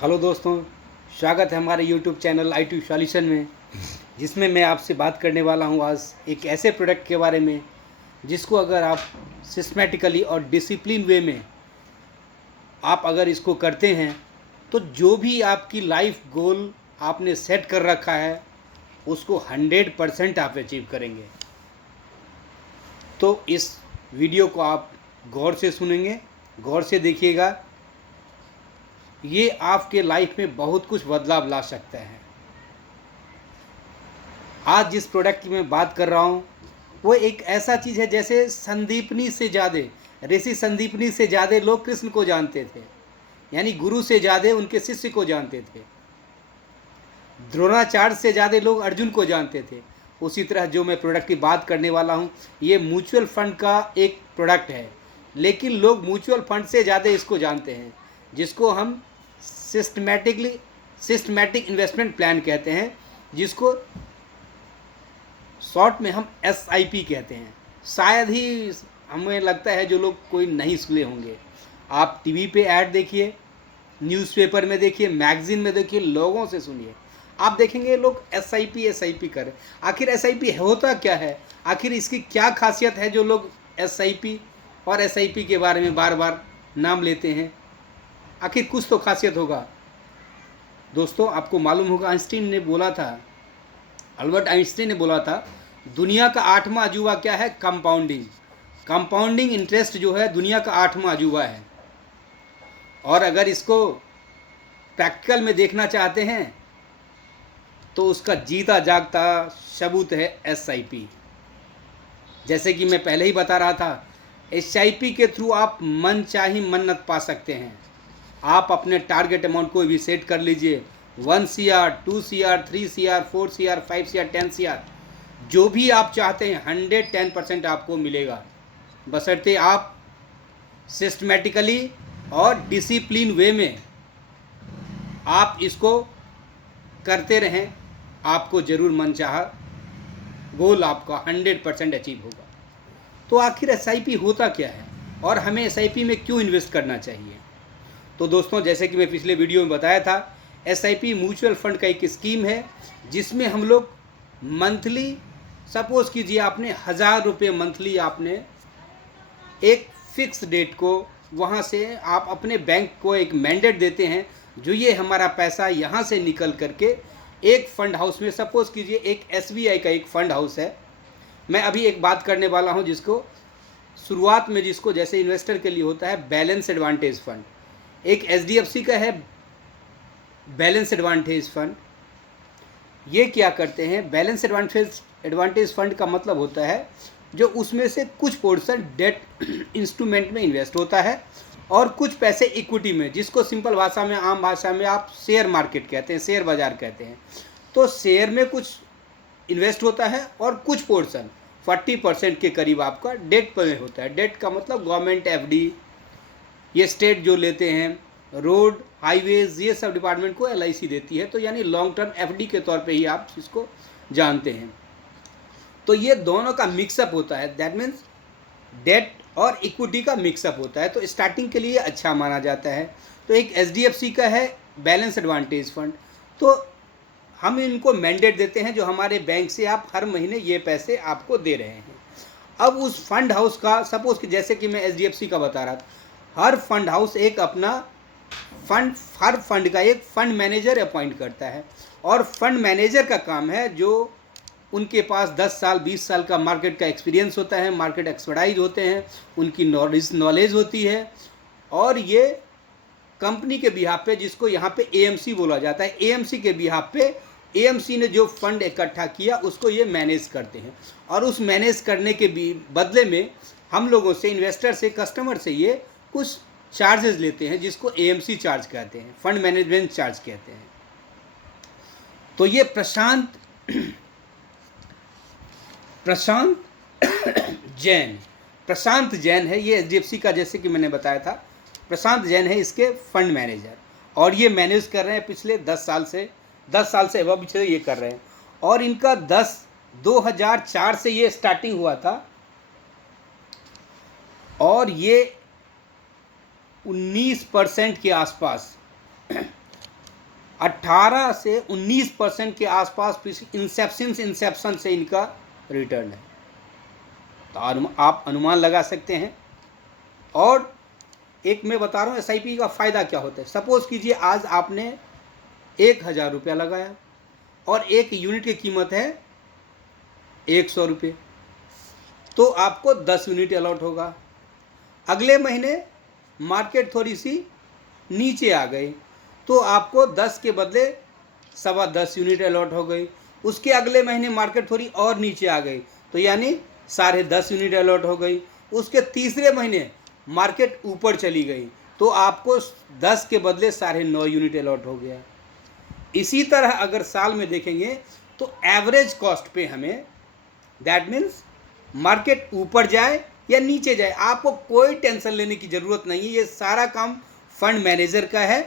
Hello दोस्तों, स्वागत है हमारे यूट्यूब चैनल IT सॉल्यूशन में, जिसमें मैं आपसे बात करने वाला हूं आज एक ऐसे प्रोडक्ट के बारे में जिसको अगर आप सिस्टमेटिकली और डिसिप्लिन वे में आप अगर इसको करते हैं तो जो भी आपकी लाइफ गोल आपने सेट कर रखा है उसको 100% आप अचीव करेंगे। तो इस वीडियो को आप गौर से सुनेंगे, गौर से देखिएगा। ये आपके लाइफ में बहुत कुछ बदलाव ला सकता है। आज जिस प्रोडक्ट की मैं बात कर रहा हूँ वो एक ऐसा चीज़ है जैसे संदीपनी से ज़्यादा, ऋषि संदीपनी से ज़्यादा लोग कृष्ण को जानते थे, यानी गुरु से ज़्यादा उनके शिष्य को जानते थे। द्रोणाचार्य से ज़्यादा लोग अर्जुन को जानते थे। उसी तरह जो मैं प्रोडक्ट की बात करने वाला हूँ ये म्यूचुअल फंड का एक प्रोडक्ट है, लेकिन लोग म्यूचुअल फंड से ज़्यादा इसको जानते हैं, जिसको हम सिस्टमैटिक इन्वेस्टमेंट प्लान कहते हैं, जिसको शॉर्ट में हम SIP कहते हैं। शायद ही हमें लगता है जो लोग कोई नहीं सुने होंगे। आप टीवी पे ऐड देखिए, न्यूज़पेपर में देखिए, मैगजीन में देखिए, लोगों से सुनिए, आप देखेंगे लोग SIP करें। आखिर SIP होता क्या है, आखिर इसकी क्या खासियत है जो लोग SIP और SIP के बारे में बार बार नाम लेते हैं? आखिर कुछ तो खासियत होगा। दोस्तों, आपको मालूम होगा अल्बर्ट आइंस्टीन ने बोला था दुनिया का 8वां अजूबा क्या है? कंपाउंडिंग इंटरेस्ट जो है दुनिया का 8वां अजूबा है। और अगर इसको प्रैक्टिकल में देखना चाहते हैं तो उसका जीता जागता सबूत है SIP। जैसे कि मैं पहले ही बता रहा था, SIP के थ्रू आप मन चाही मन्नत पा सकते हैं। आप अपने टारगेट अमाउंट को भी सेट कर लीजिए, 1 CR, 2 CR, 3 CR, 4 CR, 5 CR, 10 CR, जो भी आप चाहते हैं 110% आपको मिलेगा, बशर्ते आप सिस्टमेटिकली और डिसिप्लिन वे में आप इसको करते रहें। आपको ज़रूर मनचाहा गोल आपका 100% अचीव होगा। तो आखिर SIP होता क्या है और हमें SIP में क्यों इन्वेस्ट करना चाहिए? तो दोस्तों, जैसे कि मैं पिछले वीडियो में बताया था, SIP म्यूचुअल फंड का एक स्कीम है जिसमें हम लोग मंथली, सपोज़ कीजिए आपने 1000 रुपये मंथली, आपने एक फ़िक्स डेट को वहाँ से आप अपने बैंक को एक मैंडेट देते हैं, जो ये हमारा पैसा यहाँ से निकल करके एक फ़ंड हाउस में, सपोज़ कीजिए एक SBI का एक फ़ंड हाउस है। मैं अभी एक बात करने वाला हूँ जिसको शुरुआत में, जिसको जैसे इन्वेस्टर के लिए होता है बैलेंस एडवांटेज फ़ंड, एक HDFC का है बैलेंस एडवांटेज फ़ंड। ये क्या करते हैं? बैलेंस एडवांटेज फ़ंड का मतलब होता है जो उसमें से कुछ पोर्शन डेट इंस्ट्रूमेंट में इन्वेस्ट होता है और कुछ पैसे इक्विटी में, जिसको सिंपल भाषा में, आम भाषा में आप शेयर मार्केट कहते हैं, शेयर बाज़ार कहते हैं। तो शेयर में कुछ इन्वेस्ट होता है और कुछ पोर्शन 40% के करीब आपका डेट पर होता है। डेट का मतलब गवर्नमेंट FD, ये स्टेट जो लेते हैं, रोड हाईवेज, ये सब डिपार्टमेंट को LIC देती है, तो यानी लॉन्ग टर्म FD के तौर पे ही आप इसको जानते हैं। तो ये दोनों का मिक्सअप होता है, दैट मीन्स डेट और इक्विटी का मिक्सअप होता है, तो स्टार्टिंग के लिए अच्छा माना जाता है। तो एक HDFC का है बैलेंस एडवांटेज फंड, तो हम इनको मैंडेट देते हैं जो हमारे बैंक से आप हर महीने ये पैसे आपको दे रहे हैं। अब उस फंड हाउस का, सपोज कि जैसे कि मैं HDFC का बता रहा था, हर फंड हाउस एक अपना हर फंड का एक फंड मैनेजर अपॉइंट करता है, और फंड मैनेजर का काम है, जो उनके पास 10 साल 20 साल का मार्केट का एक्सपीरियंस होता है, मार्केट एक्सपर्टाइज होते हैं, उनकी नॉलेज होती है, और ये कंपनी के बिहाफ पे, जिसको यहाँ पे AMC बोला जाता है, AMC के बिहाफ पे AMC ने जो फंड इकट्ठा किया उसको ये मैनेज करते हैं, और उस मैनेज करने के बदले में हम लोगों से, इन्वेस्टर से, कस्टमर से ये कुछ चार्जेस लेते हैं, जिसको AMC चार्ज कहते हैं, फंड मैनेजमेंट चार्ज कहते हैं। तो ये प्रशांत जैन है, ये HDFC का, जैसे कि मैंने बताया था, प्रशांत जैन है इसके फंड मैनेजर, और ये मैनेज कर रहे हैं पिछले 10 साल से अब पीछे ये कर रहे हैं। और इनका 2004 से ये स्टार्टिंग हुआ था, और ये 19% के आसपास 18 से 19% के आसपास इंसेप्शन से इनका रिटर्न है। तो आप अनुमान लगा सकते हैं। और एक मैं बता रहा हूँ SIP का फ़ायदा क्या होता है। सपोज़ कीजिए आज आपने 1000 रुपया लगाया और एक यूनिट की कीमत है 100 रुपये, तो आपको 10 यूनिट अलॉट होगा। अगले महीने मार्केट थोड़ी सी नीचे आ गई तो आपको 10 के बदले 10.25 यूनिट अलॉट हो गई। उसके अगले महीने मार्केट थोड़ी और नीचे आ गई तो यानी 10.5 यूनिट अलॉट हो गई। उसके तीसरे महीने मार्केट ऊपर चली गई तो आपको 10 के बदले 9.5 यूनिट अलॉट हो गया। इसी तरह अगर साल में देखेंगे तो एवरेज कॉस्ट पे हमें, दैट मीन्स मार्केट ऊपर जाए या नीचे जाए, आपको कोई टेंशन लेने की ज़रूरत नहीं है। ये सारा काम फंड मैनेजर का है।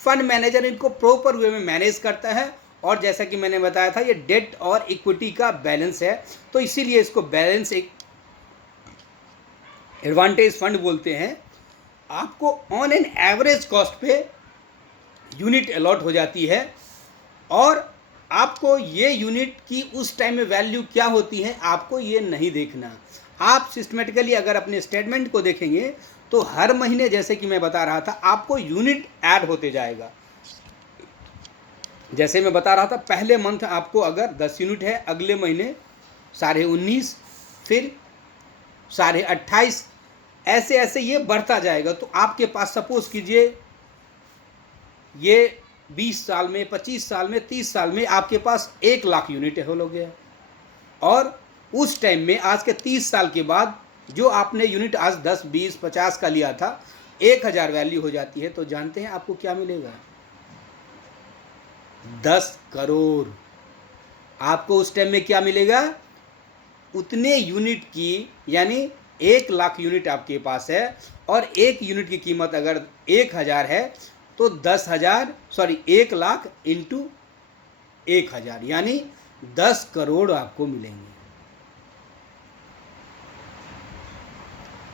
फंड मैनेजर इनको प्रॉपर वे में मैनेज करता है। और जैसा कि मैंने बताया था ये डेट और इक्विटी का बैलेंस है, तो इसीलिए इसको बैलेंस एक एडवांटेज फंड बोलते हैं। आपको ऑन एन एवरेज कॉस्ट पे यूनिट अलॉट हो जाती है और आपको ये यूनिट की उस टाइम में वैल्यू क्या होती है आपको ये नहीं देखना। आप सिस्टमेटिकली अगर अपने स्टेटमेंट को देखेंगे तो हर महीने, जैसे कि मैं बता रहा था, आपको यूनिट ऐड होते जाएगा। जैसे मैं बता रहा था पहले मंथ आपको अगर 10 यूनिट है, अगले महीने 19.5, फिर 28.5, ऐसे ऐसे ये बढ़ता जाएगा। तो आपके पास सपोज कीजिए ये 20 साल में, 25 साल में, 30 साल में आपके पास 1 लाख यूनिट हो गया। और उस टाइम में आज के 30 साल के बाद जो आपने यूनिट आज 10, 20, 50 का लिया था, 1000 वैल्यू हो जाती है। तो जानते हैं आपको क्या मिलेगा? 10 करोड़। आपको उस टाइम में क्या मिलेगा? उतने यूनिट की, यानी 1 लाख यूनिट आपके पास है और एक यूनिट की कीमत अगर 1000 है तो 1 लाख इंटू 1000 यानी 10 करोड़ आपको मिलेंगे।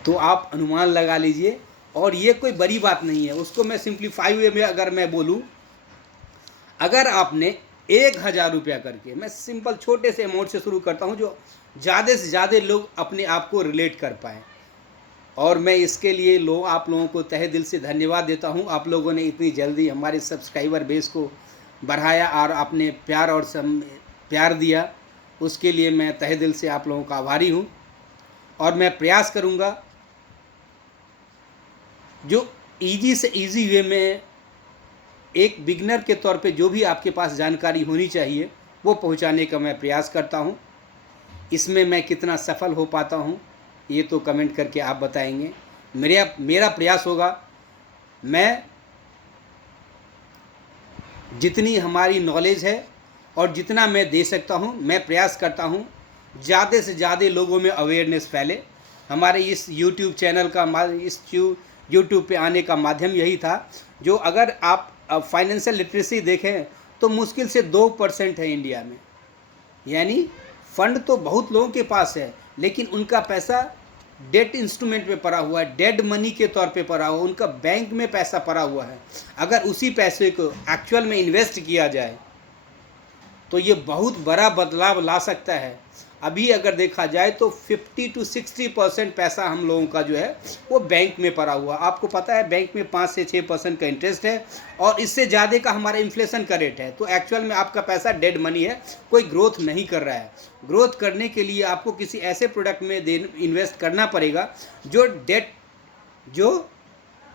तो आप अनुमान लगा लीजिए। और ये कोई बड़ी बात नहीं है, उसको मैं सिंप्लीफाई वे में अगर मैं बोलूँ, अगर आपने 1000 रुपया करके, मैं सिंपल छोटे से अमाउंट से शुरू करता हूँ जो ज़्यादा से ज़्यादा लोग अपने आप को रिलेट कर पाएँ, और मैं इसके लिए आप लोगों को तहे दिल से धन्यवाद देता हूँ। आप लोगों ने इतनी जल्दी हमारे सब्सक्राइबर बेस को बढ़ाया और आपने प्यार और प्यार दिया, उसके लिए मैं तहे दिल से आप लोगों का आभारी हूँ। और मैं प्रयास करूँगा जो ईजी से ईजी वे में एक बिगनर के तौर पे जो भी आपके पास जानकारी होनी चाहिए वो पहुंचाने का मैं प्रयास करता हूं। इसमें मैं कितना सफल हो पाता हूं ये तो कमेंट करके आप बताएंगे। मेरा प्रयास होगा, मैं जितनी हमारी नॉलेज है और जितना मैं दे सकता हूं, मैं प्रयास करता हूं ज़्यादा से ज़्यादा लोगों में अवेयरनेस फैले। हमारे इस YouTube चैनल का, इस YouTube पे आने का माध्यम यही था। जो अगर आप फाइनेंशियल लिटरेसी देखें तो मुश्किल से 2% है इंडिया में, यानी फंड तो बहुत लोगों के पास है लेकिन उनका पैसा डेट इंस्ट्रूमेंट पे पड़ा हुआ है, डेड मनी के तौर पे पड़ा हुआ, उनका बैंक में पैसा पड़ा हुआ है। अगर उसी पैसे को एक्चुअल में इन्वेस्ट किया जाए तो ये बहुत बड़ा बदलाव ला सकता है। अभी अगर देखा जाए तो 50 to 60% पैसा हम लोगों का जो है वो बैंक में पड़ा हुआ। आपको पता है बैंक में 5 से 6% का इंटरेस्ट है और इससे ज़्यादा का हमारा इन्फ्लेशन का रेट है। तो एक्चुअल में आपका पैसा डेड मनी है, कोई ग्रोथ नहीं कर रहा है। ग्रोथ करने के लिए आपको किसी ऐसे प्रोडक्ट में इन्वेस्ट करना पड़ेगा जो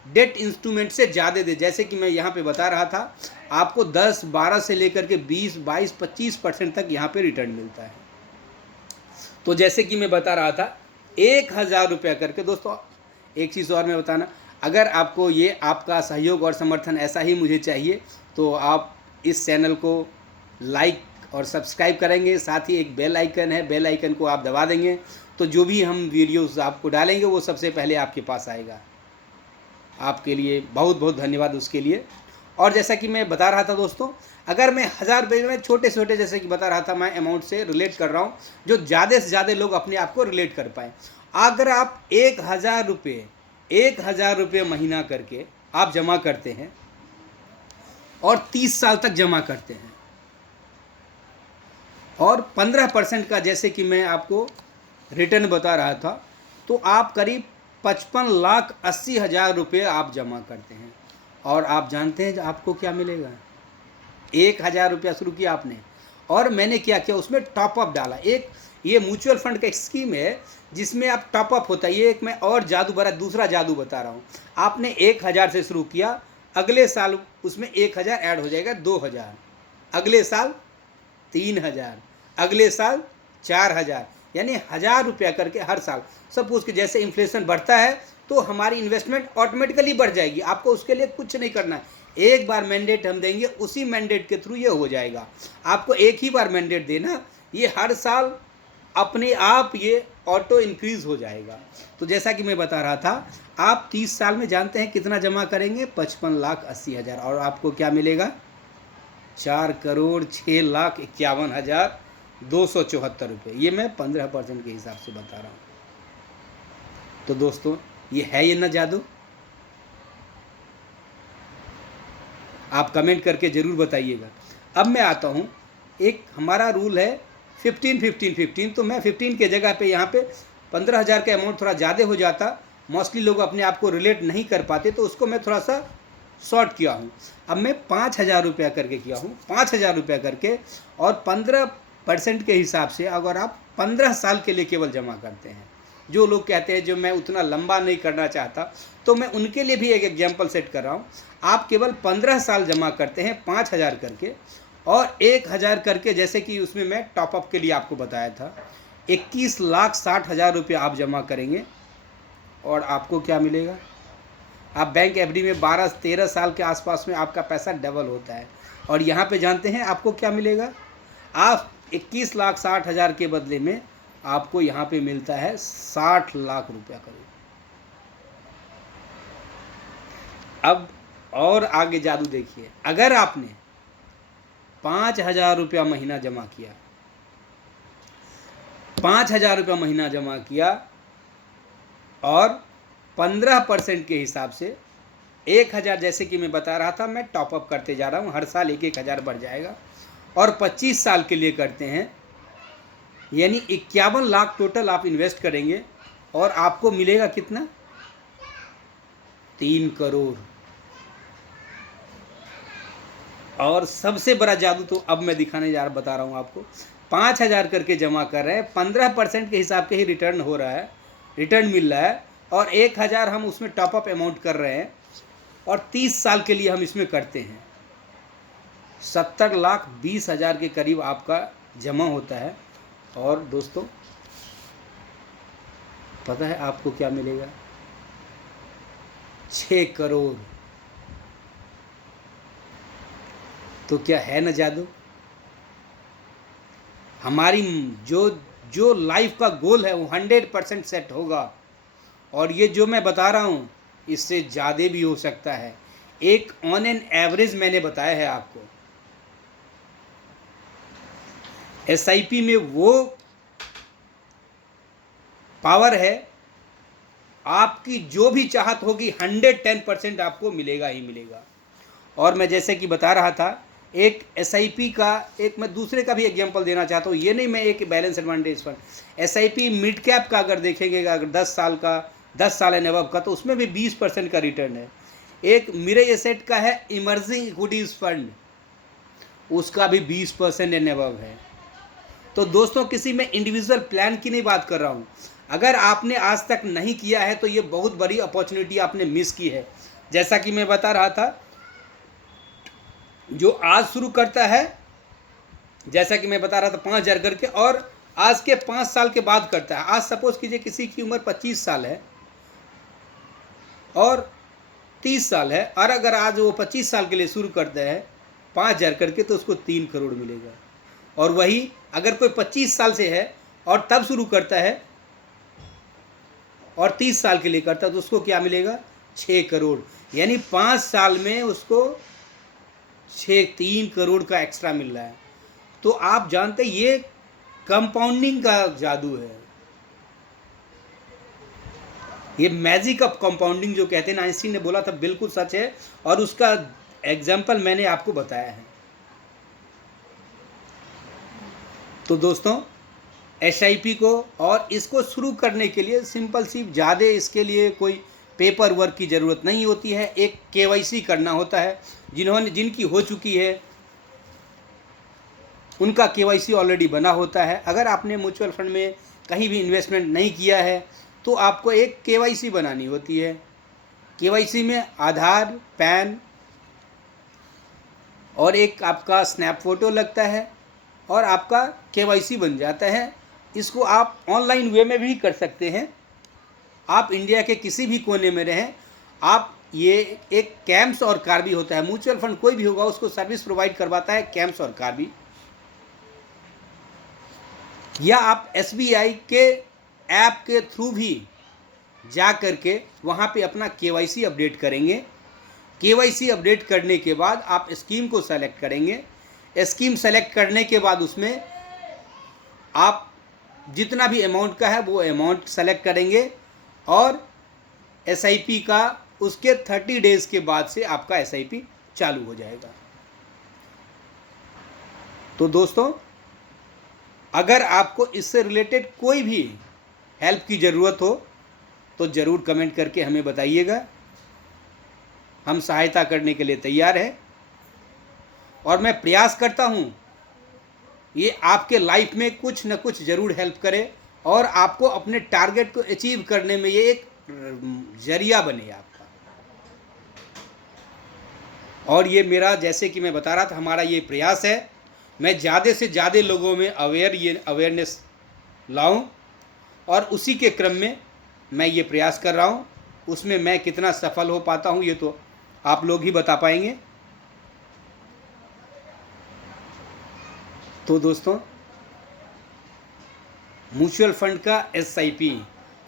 डेट इंस्ट्रूमेंट से ज़्यादा दे। जैसे कि मैं यहाँ पे बता रहा था, आपको 10, 12 से लेकर के 20, 22, 25% तक यहाँ पे रिटर्न मिलता है। तो जैसे कि मैं बता रहा था 1000 रुपया करके। दोस्तों एक चीज़ और मैं बताना, अगर आपको ये आपका सहयोग और समर्थन ऐसा ही मुझे चाहिए तो आप इस चैनल को लाइक और सब्सक्राइब करेंगे। साथ ही एक बेल आइकन है, बेल आइकन को आप दबा देंगे तो जो भी हम वीडियोस आपको डालेंगे वो सबसे पहले आपके पास आएगा। आपके लिए बहुत बहुत धन्यवाद उसके लिए। और जैसा कि मैं बता रहा था दोस्तों, अगर मैं 1000 रुपये में छोटे छोटे, जैसे कि बता रहा था, मैं अमाउंट से रिलेट कर रहा हूँ जो ज़्यादा से ज़्यादा लोग अपने आप को रिलेट कर पाएँ। अगर आप 1000 रुपये महीना करके आप जमा करते हैं और 30 साल तक जमा करते हैं, और 15% का जैसे कि मैं आपको रिटर्न बता रहा था, तो आप करीब 55,80,000 रुपये आप जमा करते हैं। और आप जानते हैं आपको क्या मिलेगा? 1,000 रुपया शुरू किया आपने, और मैंने क्या किया, उसमें टॉपअप डाला। एक ये म्यूचुअल फंड का एक स्कीम है जिसमें आप टॉपअप होता है। ये एक मैं और दूसरा जादू बता रहा हूँ। आपने 1,000 से शुरू किया, अगले साल उसमें 1,000 ऐड हो जाएगा, 2,000, अगले साल 3,000, अगले साल 4,000, यानी 1,000 रुपया करके हर साल। सपोज कि जैसे इन्फ्लेशन बढ़ता है तो हमारी इन्वेस्टमेंट ऑटोमेटिकली बढ़ जाएगी। आपको उसके लिए कुछ नहीं करना है, एक बार मैंडेट हम देंगे, उसी मैंडेट के थ्रू ये हो जाएगा। आपको एक ही बार मैंडेट देना, ये हर साल अपने आप ये ऑटो इंक्रीज हो जाएगा। तो जैसा कि मैं बता रहा था, आप 30 साल में जानते हैं कितना जमा करेंगे? 55,80,000, और आपको क्या मिलेगा? 4,06,51,274 रुपये। ये मैं 15% के हिसाब से बता रहा हूँ। तो दोस्तों, ये है ये ना जादू? आप कमेंट करके ज़रूर बताइएगा। अब मैं आता हूँ, एक हमारा रूल है 15-15-15, तो मैं 15 के जगह पे यहाँ पे 15,000 का अमाउंट थोड़ा ज़्यादा हो जाता। मोस्टली लोग अपने आप को रिलेट नहीं कर पाते, तो उसको मैं थोड़ा सा शॉर्ट किया हूँ। अब मैं 5,000 रुपया करके किया हूँ, 5,000 रुपया करके, और 15% के हिसाब से अगर आप 15 साल के लिए केवल जमा करते हैं। जो लोग कहते हैं जो मैं उतना लंबा नहीं करना चाहता, तो मैं उनके लिए भी एक एग्जाम्पल सेट कर रहा हूँ। आप केवल 15 साल जमा करते हैं 5,000 करके, और 1,000 करके, जैसे कि उसमें मैं टॉपअप के लिए आपको बताया था, 21,60,000 रुपये आप जमा करेंगे, और आपको क्या मिलेगा? आप बैंक एफडी में 12-13 साल के आसपास में आपका पैसा डबल होता है। और यहाँ पे जानते हैं आपको क्या मिलेगा? आप 21,60,000 के बदले में आपको यहाँ पे मिलता है 60 लाख रुपया करीब। अब और आगे जादू देखिए, अगर आपने 5,000 रुपया महीना जमा किया, 5,000 रुपया महीना जमा किया, और 15% के हिसाब से 1,000, जैसे कि मैं बता रहा था, मैं टॉपअप करते जा रहा हूँ, हर साल 1,000 बढ़ जाएगा, और 25 साल के लिए करते हैं, यानी 51 लाख टोटल आप इन्वेस्ट करेंगे, और आपको मिलेगा कितना? 3 करोड़। और सबसे बड़ा जादू तो अब मैं दिखाने जा रहा, बता रहा हूँ आपको। 5,000 करके जमा कर रहे हैं, 15% के हिसाब से ही रिटर्न हो रहा है, रिटर्न मिल रहा है, और 1,000 हम उसमें टॉपअप अमाउंट कर रहे हैं, और 30 साल के लिए हम इसमें करते हैं। 70,20,000 के करीब आपका जमा होता है। और दोस्तों, पता है आपको क्या मिलेगा? 6 करोड़। तो क्या है ना जादू? हमारी जो लाइफ का गोल है वो 100% सेट होगा, और ये जो मैं बता रहा हूँ इससे ज़्यादा भी हो सकता है। एक ऑन एन एवरेज मैंने बताया है आपको। एसआईपी में वो पावर है, आपकी जो भी चाहत होगी 110% आपको मिलेगा ही मिलेगा। और मैं जैसे कि बता रहा था, एक एसआईपी का एक मैं दूसरे का भी एग्जांपल देना चाहता हूँ। ये नहीं मैं एक balance advantage fund, SIP mid cap का अगर देखेंगे, अगर 10 साल एंड अबव का, तो उसमें भी 20% का रिटर्न है। एक मिरर एसेट का है इमर्जिंग इक्विटीज़ फंड, उसका भी 20% एंड अबव है। तो दोस्तों, किसी में इंडिविजुअल प्लान की नहीं बात कर रहा हूँ। अगर आपने आज तक नहीं किया है तो ये बहुत बड़ी अपॉर्चुनिटी आपने मिस की है। जैसा कि मैं बता रहा था, जो आज शुरू करता है, जैसा कि मैं बता रहा था 5,000 करके, और आज के 5 साल के बाद करता है। आज सपोज कीजिए किसी की उम्र 25 साल है और 30 साल है, और अगर आज वो 25 साल के लिए शुरू करता है 5,000 करके, तो उसको 3 करोड़ मिलेगा। और वही अगर कोई 25 साल से है और तब शुरू करता है और 30 साल के लिए करता है, तो उसको क्या मिलेगा? 6 करोड़। यानी 5 साल में उसको 3 करोड़ का एक्स्ट्रा मिल रहा है। तो आप जानते हैं ये कंपाउंडिंग का जादू है, ये मैजिक ऑफ कंपाउंडिंग जो कहते हैं ना, आइंस्टीन ने बोला था, बिल्कुल सच है। और उसका एग्जाम्पल मैंने आपको बताया है। तो दोस्तों SIP को और इसको शुरू करने के लिए सिंपल सी, ज़्यादा इसके लिए कोई पेपर वर्क की ज़रूरत नहीं होती है। एक KYC करना होता है। जिनकी हो चुकी है उनका KYC ऑलरेडी बना होता है। अगर आपने म्यूचुअल फंड में कहीं भी इन्वेस्टमेंट नहीं किया है तो आपको एक KYC बनानी होती है। KYC में आधार, पैन और एक आपका स्नैप फ़ोटो लगता है और आपका KYC बन जाता है। इसको आप ऑनलाइन वे में भी कर सकते हैं। आप इंडिया के किसी भी कोने में रहें, आप ये एक कैम्स और कार्बी होता है, म्यूचुअल फंड कोई भी होगा उसको सर्विस प्रोवाइड करवाता है कैम्स और कार्बी। या आप SBI के ऐप के थ्रू भी जा करके वहाँ पे अपना KYC अपडेट करेंगे। KYC अपडेट करने के बाद आप स्कीम को सेलेक्ट करेंगे। स्कीम सेलेक्ट करने के बाद उसमें आप जितना भी अमाउंट का है वो अमाउंट सेलेक्ट करेंगे और SIP का उसके 30 डेज़ के बाद से आपका SIP चालू हो जाएगा। तो दोस्तों अगर आपको इससे रिलेटेड कोई भी हेल्प की ज़रूरत हो तो ज़रूर कमेंट करके हमें बताइएगा। हम सहायता करने के लिए तैयार हैं और मैं प्रयास करता हूँ ये आपके लाइफ में कुछ न कुछ ज़रूर हेल्प करे और आपको अपने टारगेट को अचीव करने में ये एक जरिया बने आपका। और ये मेरा, जैसे कि मैं बता रहा था, हमारा ये प्रयास है मैं ज़्यादा से ज़्यादा लोगों में अवेयरनेस लाऊं और उसी के क्रम में मैं ये प्रयास कर रहा हूं। उसमें मैं कितना सफल हो पाता हूं ये तो आप लोग ही बता पाएंगे। तो दोस्तों म्यूचुअल फंड का SIP,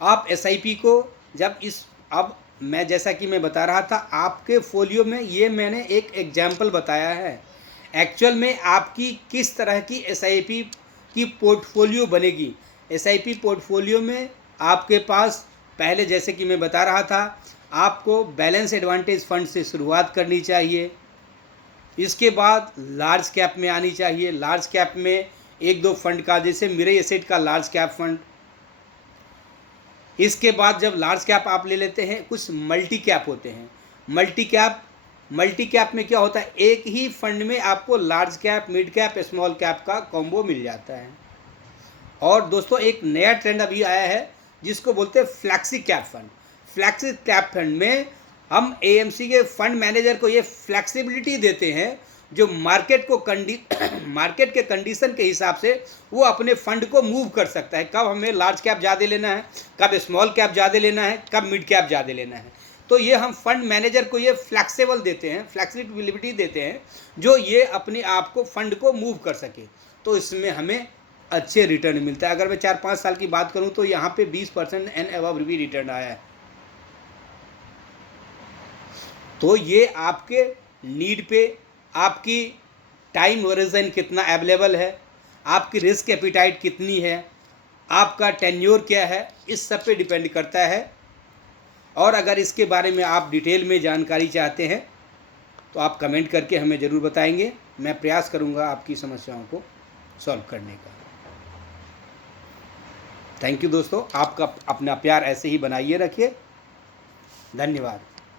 आप SIP को जब अब मैं, जैसा कि मैं बता रहा था, आपके फोलियो में ये मैंने एक एग्जाम्पल बताया है। एक्चुअल में आपकी किस तरह की SIP की पोर्टफोलियो बनेगी। SIP पोर्टफोलियो में आपके पास पहले, जैसे कि मैं बता रहा था, आपको बैलेंस एडवांटेज फंड से शुरुआत करनी चाहिए। इसके बाद लार्ज कैप में आनी चाहिए। लार्ज कैप में एक दो फंड का, जैसे मिरर एसेट का लार्ज कैप फंड। इसके बाद जब लार्ज कैप आप ले लेते हैं, कुछ मल्टी कैप होते हैं। मल्टी कैप में क्या होता है, एक ही फंड में आपको large cap, mid cap, small cap का कॉम्बो मिल जाता है। और दोस्तों एक नया ट्रेंड अभी आया है जिसको बोलते हैं flexi cap fund. Flexi cap fund में हम AMC के फंड मैनेजर को ये फ्लैक्सिबिलिटी देते हैं जो मार्केट के कंडीशन के हिसाब से वो अपने फंड को मूव कर सकता है। कब हमें लार्ज कैप ज़्यादा लेना है, कब स्मॉल कैप ज़्यादा लेना है, कब मिड कैप ज़्यादा लेना है। तो ये हम फंड मैनेजर को ये फ्लैक्सिबिलिटी देते हैं जो ये अपने आप को फंड को मूव कर सके। तो इसमें हमें अच्छे रिटर्न मिलता है। अगर मैं 4-5 साल की बात करूं तो यहाँ पे 20% एंड अबव भी रिटर्न आया है। तो ये आपके नीड पे, आपकी टाइम होरिजन कितना अवेलेबल है, आपकी रिस्क एपिटाइट कितनी है, आपका टेन्योर क्या है, इस सब पे डिपेंड करता है। और अगर इसके बारे में आप डिटेल में जानकारी चाहते हैं तो आप कमेंट करके हमें ज़रूर बताएंगे। मैं प्रयास करूंगा आपकी समस्याओं को सॉल्व करने का। थैंक यू दोस्तों, आपका अपना प्यार ऐसे ही बनाइए रखिए। धन्यवाद।